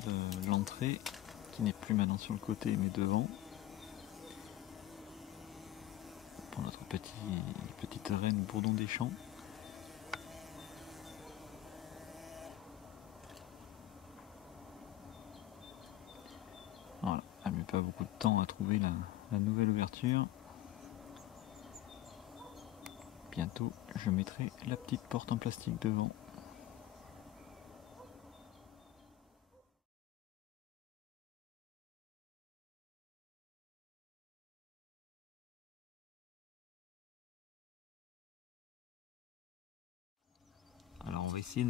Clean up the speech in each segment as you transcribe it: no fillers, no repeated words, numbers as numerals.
j'ai l'entrée qui n'est plus maintenant sur le côté mais devant. Pour notre petite reine bourdon des champs. Voilà, elle met pas beaucoup de temps à trouver la nouvelle ouverture. Bientôt, je mettrai la petite porte en plastique devant. Alors on va essayer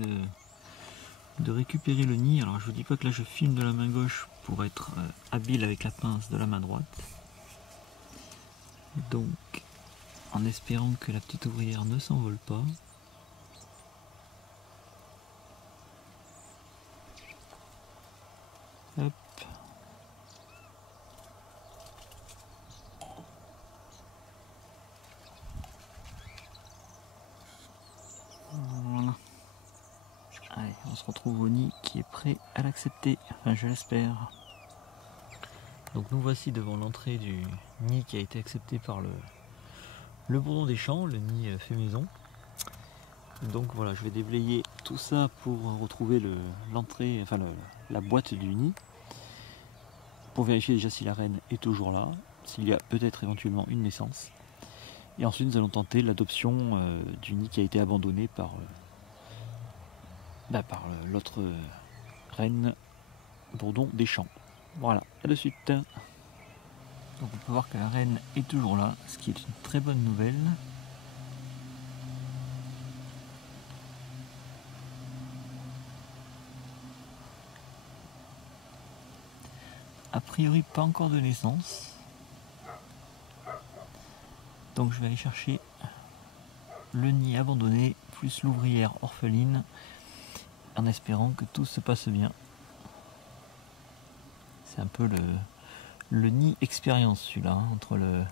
de récupérer le nid. Alors je vous dis pas que là je filme de la main gauche pour être habile avec la pince de la main droite. Donc en espérant que la petite ouvrière ne s'envole pas. Hop. Voilà. Allez, on se retrouve au nid qui est prêt à l'accepter. Enfin, je l'espère. Donc nous voici devant l'entrée du nid qui a été accepté par le bourdon des champs, le nid fait maison. Donc voilà, je vais déblayer tout ça pour retrouver l'entrée, enfin la boîte du nid. Pour vérifier déjà si la reine est toujours là, s'il y a peut-être éventuellement une naissance. Et ensuite nous allons tenter l'adoption du nid qui a été abandonné par l'autre reine bourdon des champs. Voilà, à de suite. Donc on peut voir que la reine est toujours là, ce qui est une très bonne nouvelle. A priori pas encore de naissance. Donc je vais aller chercher le nid abandonné plus l'ouvrière orpheline en espérant que tout se passe bien. C'est un peu le nid expérience celui-là, hein, entre le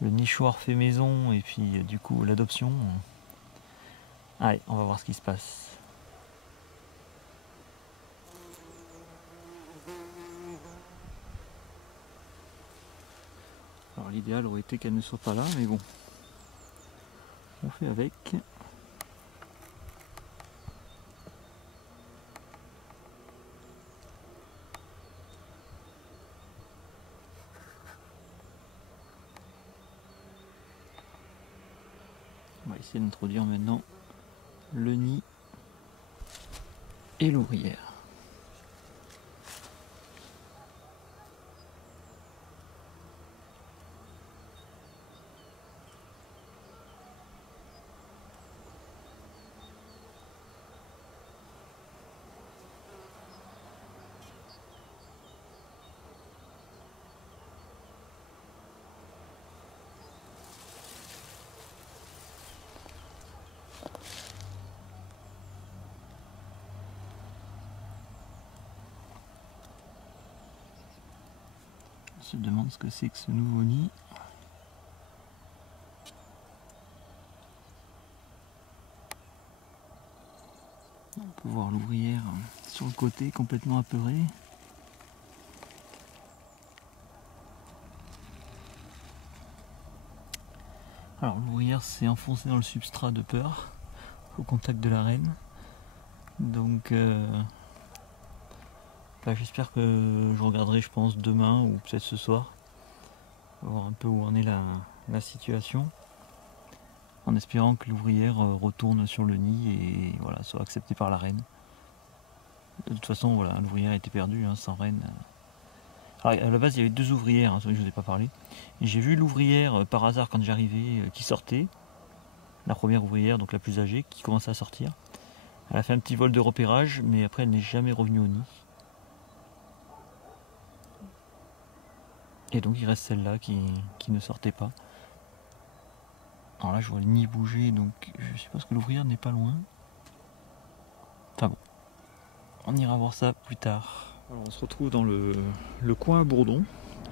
nichoir fait maison et puis du coup l'adoption. Allez, on va voir ce qui se passe. Alors l'idéal aurait été qu'elle ne soit pas là, mais bon, on fait avec. On va essayer d'introduire maintenant le nid et l'ouvrière. On se demande ce que c'est que ce nouveau nid. On peut voir l'ouvrière sur le côté complètement apeurée. Alors l'ouvrière s'est enfoncée dans le substrat de peur au contact de la reine. Donc j'espère que je regarderai, je pense, demain ou peut-être ce soir. Voir un peu où en est la situation. En espérant que l'ouvrière retourne sur le nid et voilà, soit acceptée par la reine. De toute façon, voilà, l'ouvrière était perdue, hein, sans reine. Alors, à la base, il y avait deux ouvrières, hein, je ne vous ai pas parlé. Et j'ai vu l'ouvrière par hasard quand j'arrivais qui sortait. La première ouvrière, donc la plus âgée, qui commençait à sortir. Elle a fait un petit vol de repérage, mais après elle n'est jamais revenue au nid. Et donc il reste celle-là qui ne sortait pas. Alors là je vois le nid bouger, donc je suppose que l'ouvrière n'est pas loin. Enfin bon, on ira voir ça plus tard. Alors on se retrouve dans le coin à Bourdon,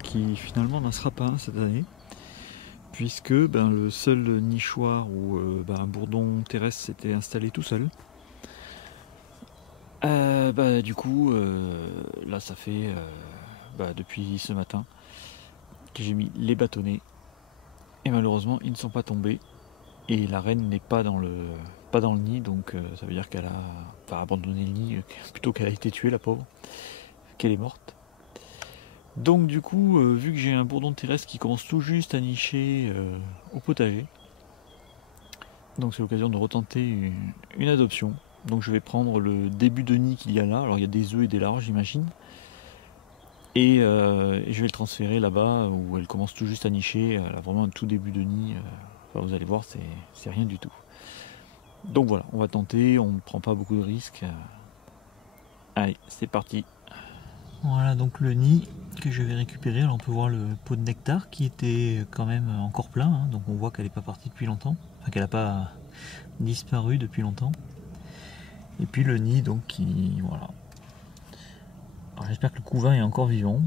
qui finalement n'en sera pas un cette année. Puisque le seul nichoir où un bourdon terrestre s'était installé tout seul Du coup, là ça fait depuis ce matin que j'ai mis les bâtonnets et malheureusement ils ne sont pas tombés et la reine n'est pas dans le nid, donc ça veut dire qu'elle a abandonné le nid plutôt qu'elle a été tuée, la pauvre, qu'elle est morte. Donc du coup, vu que j'ai un bourdon terrestre qui commence tout juste à nicher au potager, donc c'est l'occasion de retenter une adoption. Donc je vais prendre le début de nid qu'il y a là, alors il y a des œufs et des larves j'imagine, et je vais le transférer là-bas où elle commence tout juste à nicher, elle a vraiment un tout début de nid, vous allez voir c'est rien du tout. Donc voilà, on va tenter, on ne prend pas beaucoup de risques. Allez, c'est parti. Voilà donc le nid que je vais récupérer. Alors on peut voir le pot de nectar qui était quand même encore plein, hein. Donc on voit qu'elle n'est pas partie depuis longtemps, enfin qu'elle n'a pas disparu depuis longtemps. Et puis le nid donc qui, voilà. Alors j'espère que le couvain est encore vivant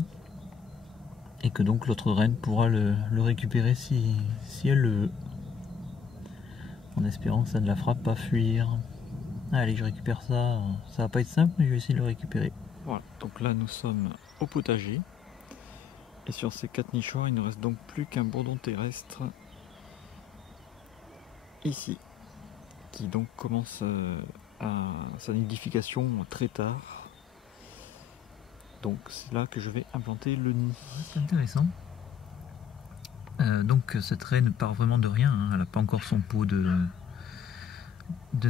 et que donc l'autre reine pourra le récupérer si elle le veut, en espérant que ça ne la fera pas fuir. Allez, je récupère ça, ça va pas être simple mais je vais essayer de le récupérer. Voilà, donc là nous sommes au potager. Et sur ces 4 nichoirs, il ne reste donc plus qu'un bourdon terrestre ici, qui donc commence à sa nidification très tard. Donc c'est là que je vais implanter le nid. C'est intéressant. Donc cette reine part vraiment de rien, hein. Elle n'a pas encore son pot de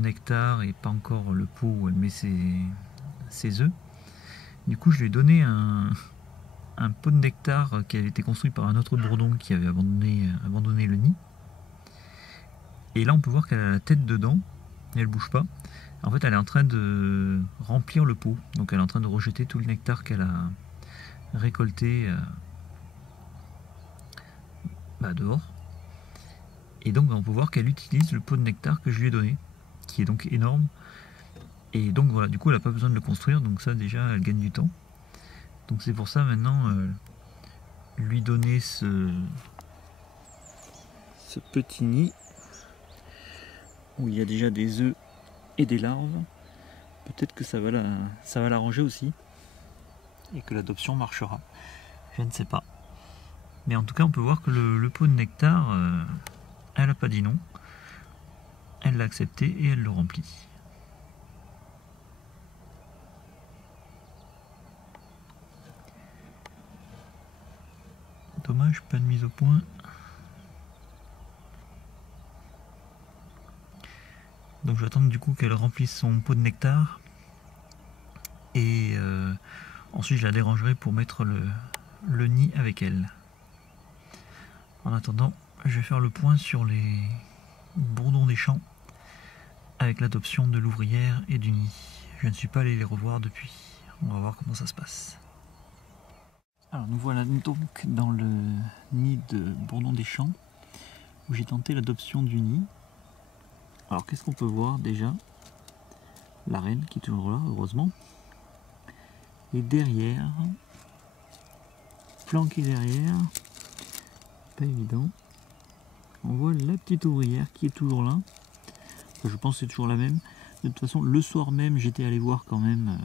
nectar et pas encore le pot où elle met ses œufs. Du coup je lui ai donné un pot de nectar qui avait été construit par un autre bourdon qui avait abandonné le nid. Et là on peut voir qu'elle a la tête dedans, et elle bouge pas. En fait elle est en train de remplir le pot, donc elle est en train de rejeter tout le nectar qu'elle a récolté dehors. Et donc on peut voir qu'elle utilise le pot de nectar que je lui ai donné, qui est donc énorme. Et donc voilà, du coup elle n'a pas besoin de le construire, donc ça déjà elle gagne du temps. Donc c'est pour ça maintenant lui donner ce petit nid où il y a déjà des œufs et des larves. Peut-être que ça va l'arranger aussi et que l'adoption marchera. Je ne sais pas. Mais en tout cas on peut voir que le pot de nectar, elle n'a pas dit non. Elle l'a accepté et elle le remplit. Dommage, pas de mise au point. Donc je vais attendre du coup qu'elle remplisse son pot de nectar. Et ensuite je la dérangerai pour mettre le nid avec elle. En attendant, je vais faire le point sur les bourdons des champs avec l'adoption de l'ouvrière et du nid. Je ne suis pas allé les revoir depuis. On va voir comment ça se passe. Alors nous voilà donc dans le nid de bourdon des champs où j'ai tenté l'adoption du nid. Alors qu'est-ce qu'on peut voir déjà? La reine qui est toujours là, heureusement. Et derrière, planqué derrière, pas évident, on voit la petite ouvrière qui est toujours là. Enfin, je pense que c'est toujours la même. De toute façon, le soir même, j'étais allé voir quand même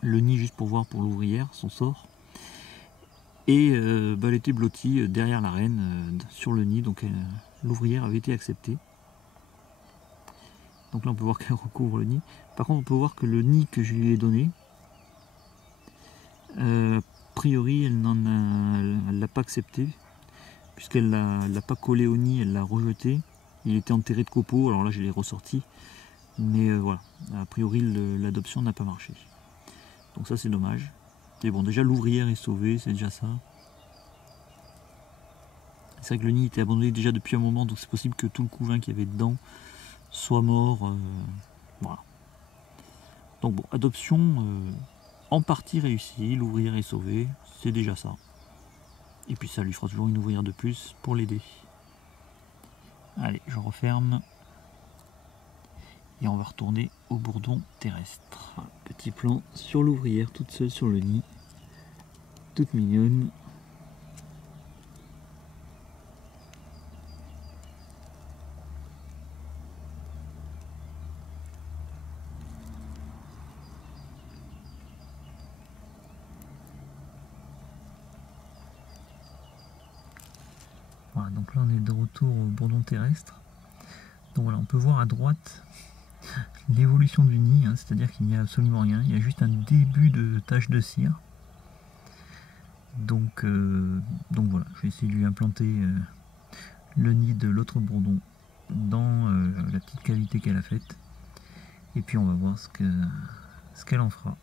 le nid juste pour voir pour l'ouvrière, son sort. Et elle était blottie derrière la reine, sur le nid, donc l'ouvrière avait été acceptée. Donc là on peut voir qu'elle recouvre le nid. Par contre on peut voir que le nid que je lui ai donné, a priori elle ne l'a pas accepté, puisqu'elle l'a pas collé au nid, elle l'a rejeté. Il était enterré de copeaux, alors là je l'ai ressorti. Mais voilà, a priori l'adoption n'a pas marché. Donc ça c'est dommage. Et bon, déjà l'ouvrière est sauvée, c'est déjà ça. C'est vrai que le nid était abandonné déjà depuis un moment, donc c'est possible que tout le couvain qu'il y avait dedans soit mort. Voilà. Donc bon, adoption en partie réussie, l'ouvrière est sauvée, c'est déjà ça. Et puis ça lui fera toujours une ouvrière de plus pour l'aider. Allez, je referme. Et on va retourner au bourdon terrestre. Voilà, petit plan sur l'ouvrière toute seule sur le nid. Toute mignonne. Voilà, donc là on est de retour au bourdon terrestre. Donc voilà, on peut voir à droite l'évolution du nid, hein, c'est-à-dire qu'il n'y a absolument rien, il y a juste un début de tache de cire. Donc voilà, je vais essayer de lui implanter le nid de l'autre bourdon dans la petite cavité qu'elle a faite. Et puis on va voir ce qu'elle en fera.